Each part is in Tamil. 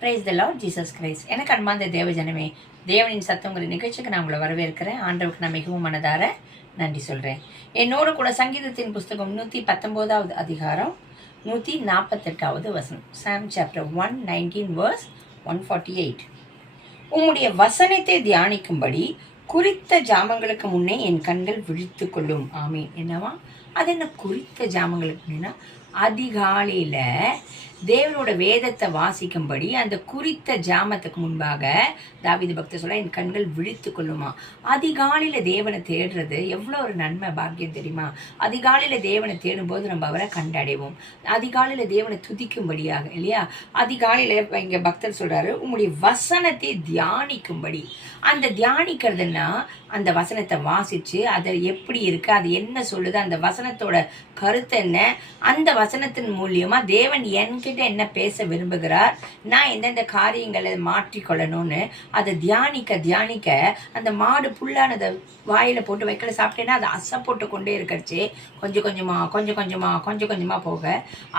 Praise the Lord Jesus Christ. எனக்கு அன்பார்ந்த தேவஜனமே, தேவனின் சத்தங்கிற நிகழ்ச்சிக்கு நான் உங்களை வரவேற்கிறேன். ஆண்டவருக்கு நான் மிகவும் மனதார நன்றி சொல்றேன். என்னோடு கூட சங்கீதத்தின் புஸ்தகம் 119வது அதிகாரம் 148வது வசனம். சாம் சாப்டர் 119 verse 148. உம்முடைய வசனத்தை தியானிக்கும்படி குறித்த ஜாமங்களுக்கு முன்னே என் கண்கள் விழித்து கொள்ளும். ஆமீன். என்னவா அது? என்ன குறித்த ஜாமங்களுக்கு முன்னா? அதிகாலையில தேவனோட வேதத்தை வாசிக்கும்படி அந்த குறித்த ஜாமத்துக்கு முன்பாக தாவீது பக்தர் சொல்ல என் கண்கள் விழித்து கொள்ளுமா. அதிகாலையில தேவனை தேடுறது எவ்வளவு ஒரு நன்மை, பாக்கியம் தெரியுமா? அதிகாலையில தேவனை தேடும்போது நம்ம அவரை கண்டடைவோம். அதிகாலையில தேவனை துதிக்கும்படியாக, இல்லையா? அதிகாலையில இங்க பக்தர் சொல்றாரு உங்களுடைய வசனத்தை தியானிக்கும்படி. அந்த தியானிக்கிறதுனா அந்த வசனத்தை வாசிச்சு அதை எப்படி இருக்கு, அது என்ன சொல்லுது, அந்த வசனத்தோட கருத்து என்ன, அந்த வசனத்தின் மூலியமா தேவன் என்கிட்ட என்ன பேச விரும்புகிறார், நான் எந்தெந்த காரியங்களை மாற்றிக்கொள்ளணும்னு அதை தியானிக்க தியானிக்க அந்த மாடு புல்லானதை வாயில போட்டு வைக்கல சாப்பிட்டேன்னா அதை அசை போட்டு கொண்டே இருக்கிறச்சு கொஞ்சம் கொஞ்சமா போக,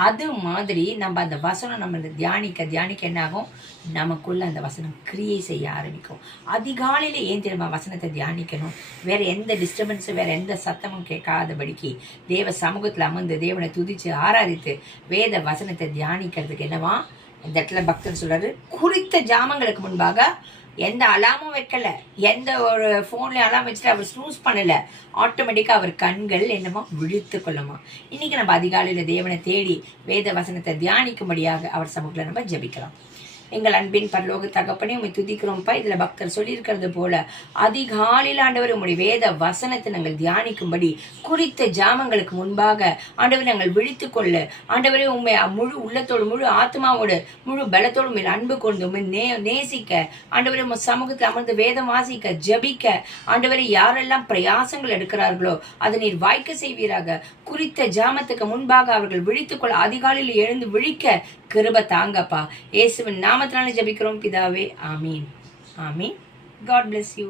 அது மாதிரி நம்ம அந்த வசனம் நம்ம தியானிக்க தியானிக்க என்ன ஆகும், நமக்குள்ள அந்த வசனம் கிரியை செய்ய ஆரம்பிக்கும். அதிகாலையில ஏன் தெரியுமா வசனத்தை தியானிக்கணும்? வேற எந்த டிஸ்டர்பன்ஸும் வேற எந்த சத்தமும் கேட்காதபடிக்கு தேவ சமூகத்துல அமர்ந்து தேவனை துதிச்சு ஆராதித்து வேத வசனத்தை தியானிக்கிறதுக்கு என்னவா இந்த இடத்துல பக்தர் சொல்றாரு, குறித்த ஜாமங்களுக்கு முன்பாக எந்த அலாமும் வைக்கல, எந்த ஒரு போன்ல அலாம் வச்சுட்டு அவர் ஸ்னூஸ் பண்ணல, ஆட்டோமேட்டிக்கா அவர் கண்கள் என்னமோ விழித்து கொள்ளுமா. இன்னைக்கு நம்ம அதிகாலையில தேவனை தேடி வேத வசனத்தை தியானிக்கும்படியாக அவர் சமூகத்துல நம்ம ஜெபிக்கலாம். எங்கள் அன்பின் பரலோக தகப்பனே உண்மை துதிக்கிறோம்ப்பா. இதுல பக்தர் சொல்லியிருக்கிறது போல அதிகாலையில் ஆண்டவர் உங்களுடைய வேத வசனத்தை நாங்கள் தியானிக்கும்படி குறித்த ஜாமங்களுக்கு முன்பாக ஆண்டவர் நாங்கள் விழித்து கொள்ள, ஆண்டவரே உண்மை முழு உள்ளத்தோடு முழு ஆத்மாவோடு முழு பலத்தோடு மேல் அன்பு கொண்டு உண்மை நேசிக்க, ஆண்டவரே உங்க சமூகத்தில் அமர்ந்து வேதம் வாசிக்க ஜபிக்க, ஆண்டவரை யாரெல்லாம் பிரயாசங்கள் எடுக்கிறார்களோ அதை நீர் வாய்க்க செய்வீராக. குறித்த ஜாமத்துக்கு முன்பாக அவர்கள் விழித்துக்கொள்ள அதிகாலையில் எழுந்து விழிக்க கிருப தாங்கப்பா. இயேசுவின் நாமத்தினால ஜெபிக்கிறோம் பிதாவே. ஆமீன். ஆமீன். God bless you.